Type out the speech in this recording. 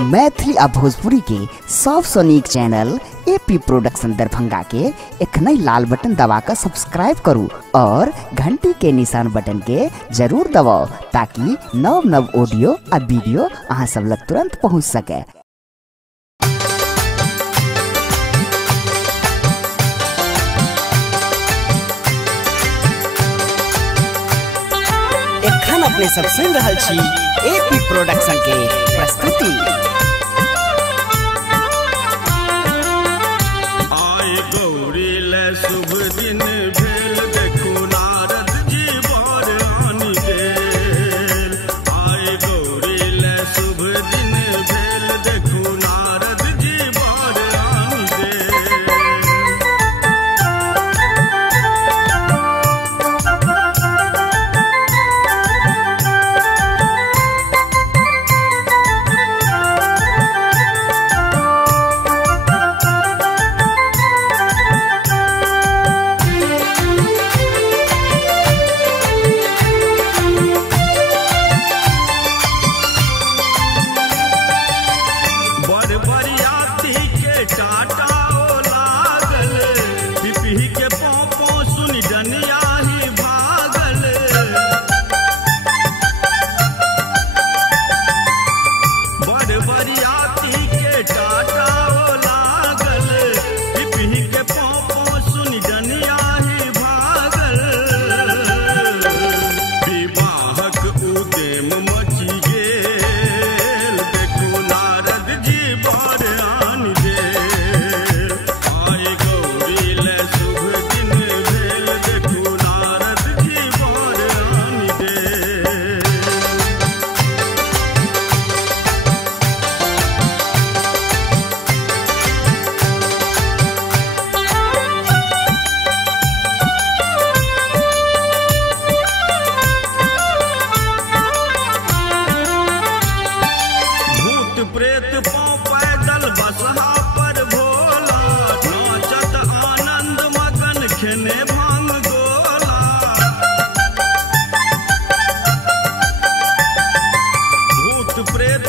मैथिली आ भोजपुरी के सबसे नीक चैनल एपी प्रोडक्शन दरभंगा के एखनई लाल बटन दबाकर सब्सक्राइब करू और घंटी के निशान बटन के जरूर दबाओ ताकि नव नव ऑडियो आ वीडियो अहाँ सब लग तुरंत पहुंच सके। एखन अपने सब सुन रहल छी एपी प्रोडक्शन के प्रस्तुति। आए गौरी ले शुभ दिन भेल देखू नारद जी बर आनी गेल। आए गौरी ले शुभ दिन भेल देखू नारद जी बर आनी गेल। प्रेत पाँव पैदल बसहा पर भोला नाचत आनंद मगन खेने भांग गोला। भूत प्रेत